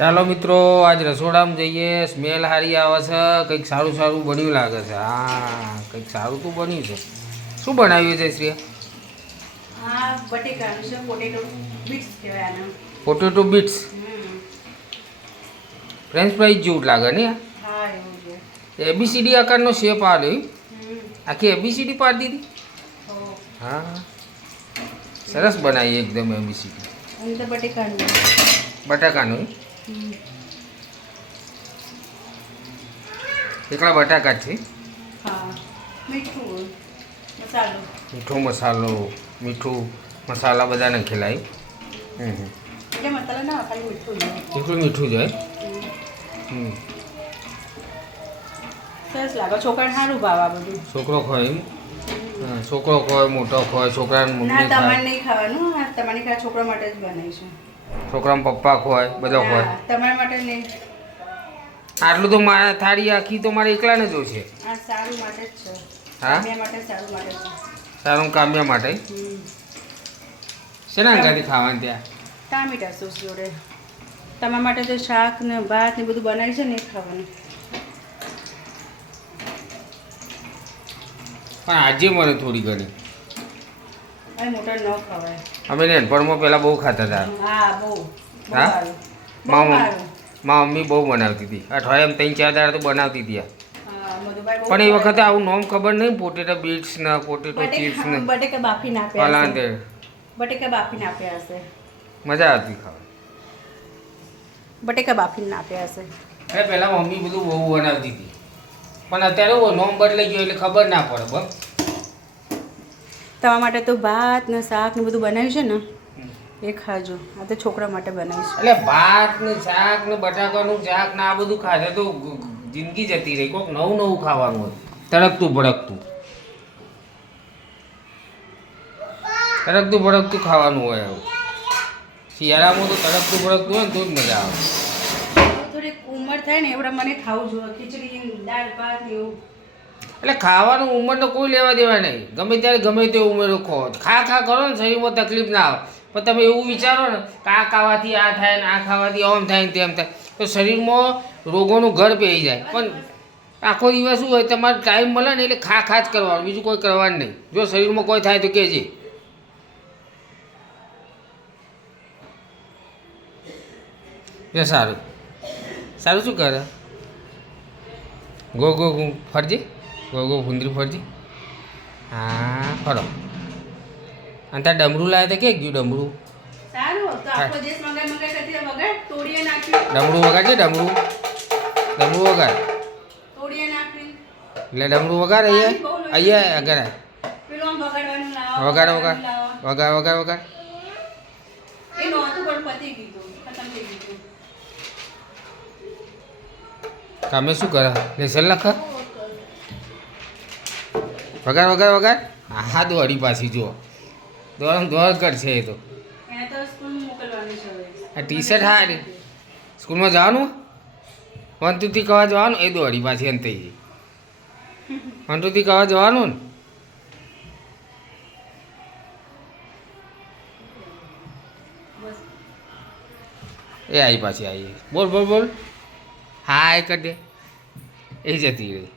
ચાલો મિત્રો આજ રસોડામાં જઈએ. સ્મેલ સારી આવે છે, કંઈક સારું સારું બન્યું લાગે છે. હા, કંઈક સારું તો બન્યું છે. શું બનાવ્યું છે Shri? Potato bits. French fries જેવું લાગે ને? એબીસીડી આકારનો શેપ આવે. આખી એબીસીડી પાડી દીધી. હા, સરસ બનાવી એકદમ એબીસીડી. બટાકાનું એકલા બટાકા છે. મીઠો મસાલો, મીઠું મસાલા બધા નાખેલા. એટલું મીઠું જાય. સરસ લાગે. છોકરાને સારું ભાવ આ બધું. છોકરો ખોય એમ? છોકરો ખોય, મોટો ખોય, છોકરાને મમ્મી તમારે નહીં ખાવાનું. તમારી ખાલી છોકરા માટે જ બનાવીશું. છોકરામાં પપ્પા ખોય, બધા ખોય. તમારા માટે નહીં. આટલું તો મારા થાળી આખી તો મારે એકલાને જોશે. આ સારું માટે જ છે. હા, કામ્યા માટે સારું માટે છે. સારું કામ્યા માટે. શેના અંગાથી ખાવાનું ત્યાં? ટામેટા સોસ જોડે. તમારા માટે તો શાક ને ભાત ને બધું બનાવી છે ને એ ખાવાનું. પણ આજે મને થોડી ઘણી. અરે મોટા ન ખવાય. અમે નાનપણમાં પહેલાં બહુ ખાતા હતા. હા, બહુ. હા, મારી મમ્મી બહુ બનાવતી હતી. અઠવાડિયામાં 3-4 દાડા તો બનાવતી હતી. પણ એ વખતે આવું નામ ખબર નહીં. પોટેટો બીટ્સ ને પોટેટો ચિપ્સ ને બટેકા બાફીને આપ્યા હશે. બટેકા બાફીને આપ્યા હશે. મજા આવતી ખાવા. બટેકા બાફીને આપ્યા હશે. અરે પહેલાં મમ્મી બધું બહુ બનાવતી હતી. પણ અત્યારે નામ બદલાઈ ગયો એટલે ખબર ના પડે. બસ તમારા માટે તો ભાત ને શાક ને બધું બનાવ્યું છે ને એ ખાજો. આ તો છોકરા માટે બનાવીશ. એટલે ભાત ને શાક ને બટાકાનું શાક ને આ બધું ખાધે તો જિંદગી જતી રહી. કોઈક નવું નવું ખાવાનું હોય. તડકતું ભડકતું ખાવાનું હોય. શિયાળામાં તો તડકતું ભડકતું હોય ને તો જ મજા આવે. થોડી ઉંમર થાય ને એવડા મને ખાવું જોઈએ. ખીચડી દાળ ભાત એવું. એટલે ખાવાનું ઉંમરનો કોઈ લેવા દેવા નહીં. ગમે ત્યારે ગમે તે ઉંમર ખો. ખા કરો ને શરીરમાં તકલીફ ના આવે. પણ તમે એવું વિચારો ને કે આ ખાવાથી આ થાય ને આ ખાવાથી આમ થાય ને તેમ થાય તો શરીરમાં રોગોનું ઘર પહેરી જાય. પણ આખો દિવસ શું હોય, તમારે ટાઈમ મળે ને એટલે ખા જ કરવાનું, બીજું કોઈ કરવાનું નહીં. જો શરીરમાં કોઈ થાય તો કહેજે. એ સારું શું કરે? ગો ફરજે. ગો ફુંદરી ફરજી. હા, ફરો. અને તાર ડમરું લાવ્યા હતા કે ગયું ડમરું? ડમરું વગાડજે. ડમરું વગાડ. એટલે ડમરું વગાડ. અહીંયા આગળ વગાડ. તમે શું કરે? લેસન લખ. વગાડ. હા, દોડી પાછી જુઓ. દોડ કરશે એ તો. આ ટી શર્ટ હા, સ્કૂલમાં જવાનું 1 2 3 કવા જવાનું. એ દોડી પાછી અંત થઈ ગઈ. 1 2 3 કવા જવાનું ને એ આવી પાછી આવી. બોલ. હા, એ કરી દે. એ જતી રહી.